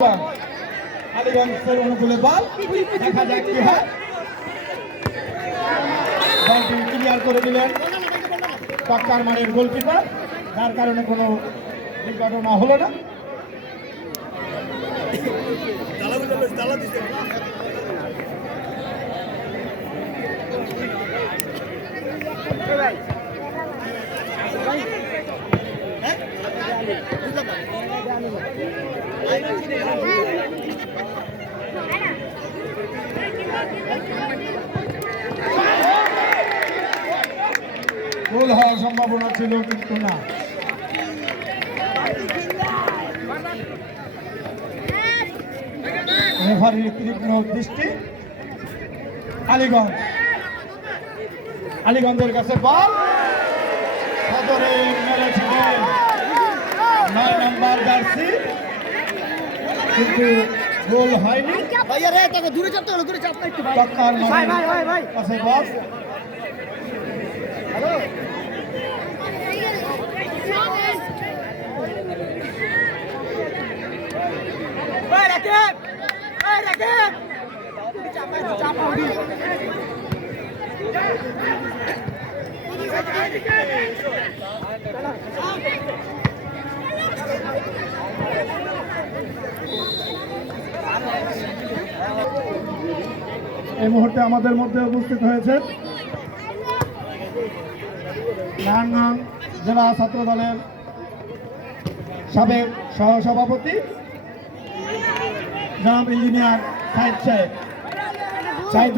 আলীগঞ্জের অনুকূলে বল, দেখা যাক কি হয়। বলটি ক্লিয়ার করে দিলেন পাক্কার মারের গোলকিপার, যার কারণে কোনো দুর্ঘটনা হলো না। গোল হওয়ার সম্ভাবনা ছিল, কিন্তু না। রেফারির তীক্ষ্ণ দৃষ্টি। আলীগঞ্জের কাছে বল, সদরে মেরেছিলেন 9 নম্বর জার্সি, কিন্তু গোল হয়নি। পাক্কার মারের কাছে বল, এই মুহূর্তে আমাদের মধ্যে উপস্থিত হয়েছে নারায়ণগঞ্জ জেলা ছাত্র দলের সাবেক সহসভাপতি জনাব ইঞ্জিনিয়ার সাহেব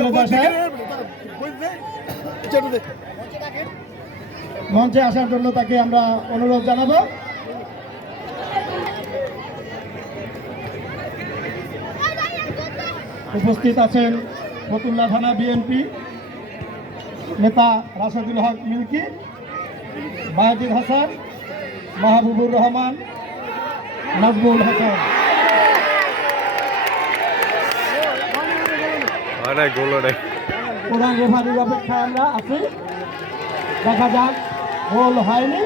মঞ্চে আসার জন্য তাকে আমরা অনুরোধ জানাবো। উপস্থিত আছেন ফতুল্লা থানা বিএনপি নেতা রাশেদুল হক মিল্কি, বাহাদুর হাসান, মাহবুবুর রহমান, নাজমুল হাসান। প্রধান রেফারির অপেক্ষায় আমরা আছি, দেখা যাক। গোল হয়নি।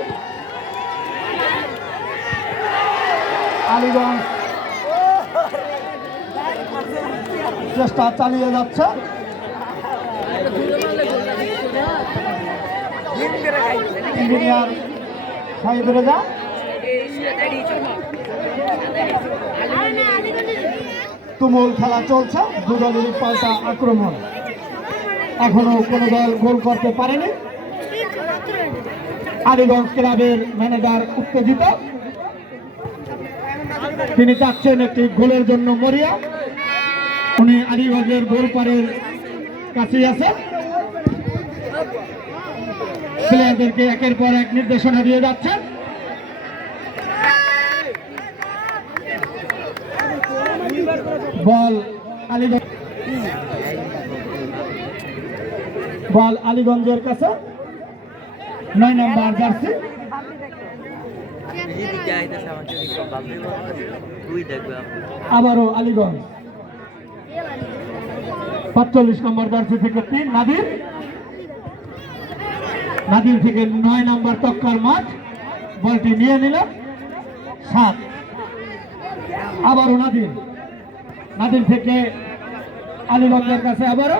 আলীগঞ্জ চেষ্টা চালিয়ে যাচ্ছে। ইঞ্জিনিয়ার সাহেব রেজা, তুমুল খেলা চলছে, দুদলের পাল্টা আক্রমণ। এখনো কোনো দল গোল করতে পারেনি। আলীগঞ্জ ক্লাবের ম্যানেজার উত্তেজিত, তিনি চাচ্ছেন একটি গোলের জন্য মরিয়া। উনি আলীগঞ্জের গোল পারের কাছেই আছেন, প্লেয়ারদেরকে একের পর এক নির্দেশনা দিয়ে যাচ্ছেন। বল আলীগঞ্জের কাছে, 9 নম্বর জার্সি। আবারও আলীগঞ্জ 45 নম্বর জার্সি থেকে 3 নাদির থেকে 9 নম্বর তক্কার মাঠ, বলটি নিয়ে নিল 7। আবারও নাদির থেকে আলীগঞ্জের কাছে আবারও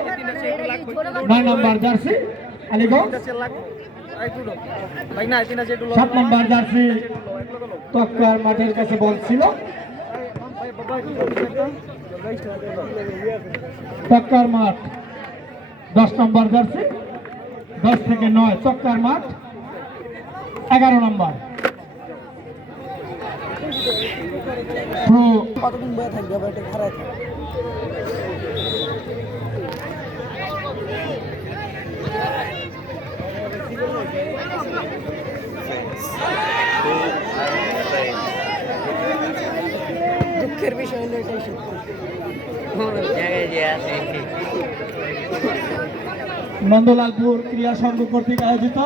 9 নম্বর জার্সি আলীগঞ্জ। 7 নম্বর জার্সি তক্কার মাঠের কাছে বল ছিল। তক্কার মাঠ 10 নম্বর জার্সি, 10 থেকে 9 তক্কার মাঠ। 11 নম্বর দুঃখের বিষয় হলো এটাই সত্যি। নন্দলালপুর ক্রীড়া সংঘ কর্তৃক আয়োজিত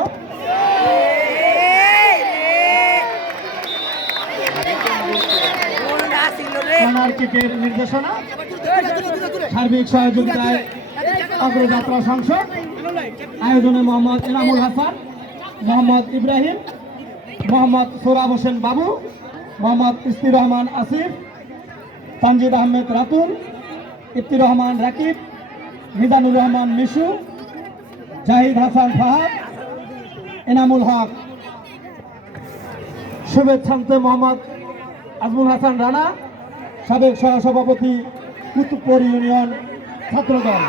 নির্দেশনা, সার্বিক সহযোগিতায় অগ্রযাত্রা সংসদ, আয়োজনে মোহাম্মদ এনামুল হাসান, মোহাম্মদ ইব্রাহিম, মোহাম্মদ সোহরাব হোসেন বাবু, মোহাম্মদ ইস্তির রহমান আসিফ, তানজিদ আহমেদ রাতুল, ইফতি রহমান রাকিব, মিজানুর রহমান মিশু, জাহিদ হাসান ফাহাদ, এনামুল হক, শুভেচ্ছান্তে মোহাম্মদ আজমুল হাসান রানা, সাবেক সহসভাপতি কুতুবপুর ইউনিয়ন ছাত্রদল।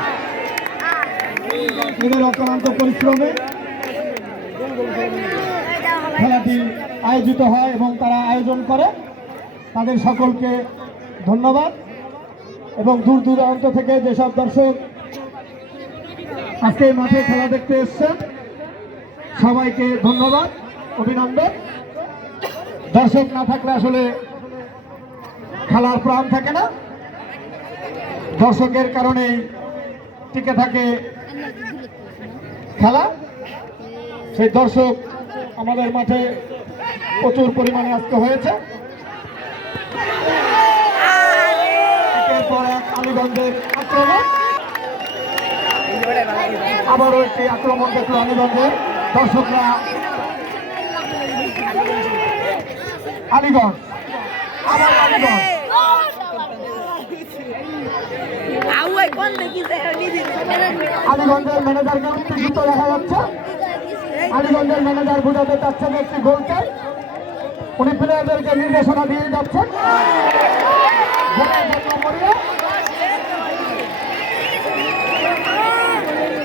এদের অক্লান্ত পরিশ্রমে খেলাটি আয়োজিত হয় এবং তারা আয়োজন করে, তাদের সকলকে ধন্যবাদ। এবং দূর দূরান্ত থেকে যেসব দর্শক আজকে এই মাঠে খেলা দেখতে এসছেন সবাইকে ধন্যবাদ, অভিনন্দন। দর্শক না থাকলে আসলে খেলার প্রাণ থাকে না, দর্শকের কারণেই টিকে থাকে খেলা। সেই দর্শক আমাদের মাঠে প্রচুর পরিমাণে আজকে হয়েছে। একের পর এক আলীগঞ্জের আক্রমণ, আবারও একটি আক্রমণ দেখলো আলীগঞ্জের দর্শকরা। আলীগঞ্জ, আবার আলীগঞ্জ, আলীগঞ্জের ম্যানেজারকে উত্তেজিত দেখা যাচ্ছে। আলীগঞ্জের ম্যানেজার বোঝাতে চাচ্ছেন একটি গোল চাই, উনি প্লেয়ারদেরকে নির্দেশনা দিয়ে যাচ্ছেন।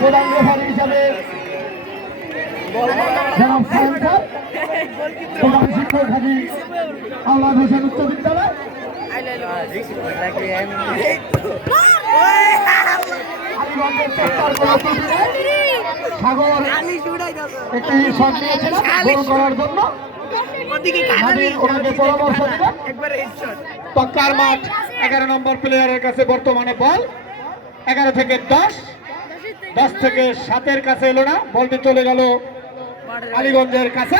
প্রধান রেফারি হিসাবে জনাব সায়েম স্যার, প্রধান শিক্ষক হাজী আওলাদ হোসেন উচ্চ বিদ্যালয়। আলীগঞ্জের চেষ্টার কোনো ত্রুটি নেই। সাগর একটি শট নিয়েছিলেন গোল করার জন্য, ওনাকে পরামর্শ দিলেন। তক্কার মাঠ 11 নম্বর প্লেয়ারের কাছে বর্তমানে বল। 11 থেকে 10, 10 থেকে 7-এর কাছে এলো না, বলটি চলে গেল আলীগঞ্জের কাছে।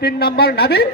3 নম্বর নাদির।